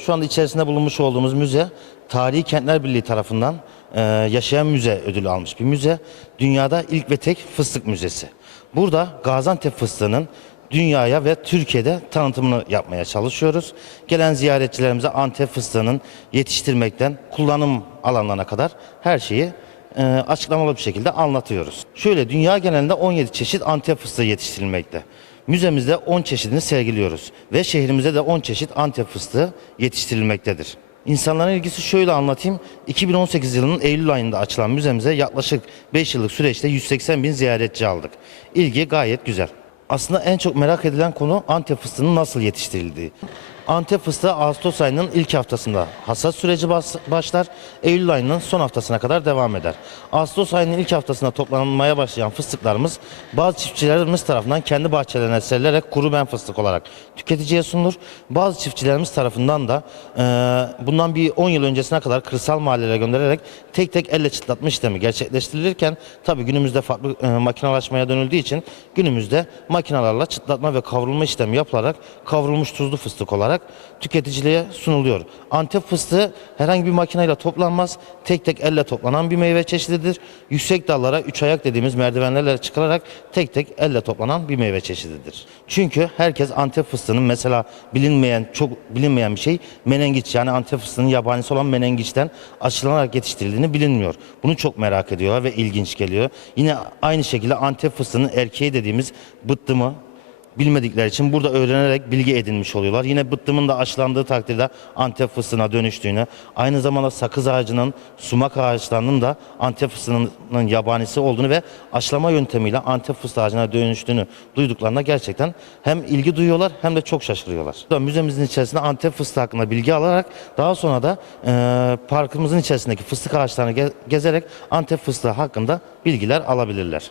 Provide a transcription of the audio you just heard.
şu anda içerisinde bulunmuş olduğumuz müze Tarihi Kentler Birliği tarafından e, yaşayan müze ödülü almış bir müze. Dünyada ilk ve tek fıstık müzesi. Burada Gaziantep fıstığının dünyaya ve Türkiye'de tanıtımını yapmaya çalışıyoruz. Gelen ziyaretçilerimize Antep fıstığının yetiştirmekten kullanım alanlarına kadar her şeyi e, açıklamalı bir şekilde anlatıyoruz. Şöyle dünya genelinde 17 çeşit Antep fıstığı yetiştirilmekte. Müzemizde 10 çeşidini sergiliyoruz ve şehrimizde de 10 çeşit Antep fıstığı yetiştirilmektedir. İnsanların ilgisi şöyle anlatayım. 2018 yılının Eylül ayında açılan müzemize yaklaşık 5 yıllık süreçte 180 bin ziyaretçi aldık. İlgi gayet güzel. Aslında en çok merak edilen konu Antep fıstığının nasıl yetiştirildiği. Antep fıstığı Ağustos ayının ilk haftasında hasat süreci başlar. Eylül ayının son haftasına kadar devam eder. Ağustos ayının ilk haftasında toplanmaya başlayan fıstıklarımız bazı çiftçilerimiz tarafından kendi bahçelerine serilerek kuru ben fıstık olarak tüketiciye sunulur. Bazı çiftçilerimiz tarafından da e, bundan bir 10 yıl öncesine kadar kırsal mahallelere göndererek tek tek elle çıtlatma işlemi gerçekleştirilirken tabii günümüzde farklı e, makinalaşmaya dönüldüğü için günümüzde makinalarla çıtlatma ve kavrulma işlemi yapılarak kavrulmuş tuzlu fıstık olarak tüketiciliğe sunuluyor. Antep fıstığı herhangi bir makineyle toplanmaz. Tek tek elle toplanan bir meyve çeşididir. Yüksek dallara üç ayak dediğimiz merdivenlerle çıkararak tek tek elle toplanan bir meyve çeşididir. Çünkü herkes Antep fıstığının mesela bilinmeyen çok bilinmeyen bir şey menengiç yani Antep fıstığının yabanisi olan menengiçten aşılanarak yetiştirildiğini bilinmiyor. Bunu çok merak ediyorlar ve ilginç geliyor. Yine aynı şekilde Antep fıstığının erkeği dediğimiz bıttımı bilmedikleri için burada öğrenerek bilgi edinmiş oluyorlar. Yine bıttımın da aşılandığı takdirde Antep fıstığına dönüştüğünü, aynı zamanda sakız ağacının, sumak ağaçlarının da Antep fıstığının yabanisi olduğunu ve aşılama yöntemiyle Antep fıstığı ağacına dönüştüğünü duyduklarında gerçekten hem ilgi duyuyorlar hem de çok şaşırıyorlar. Müzemizin içerisinde Antep fıstığı hakkında bilgi alarak daha sonra da parkımızın içerisindeki fıstık ağaçlarını ge- gezerek Antep fıstığı hakkında bilgiler alabilirler.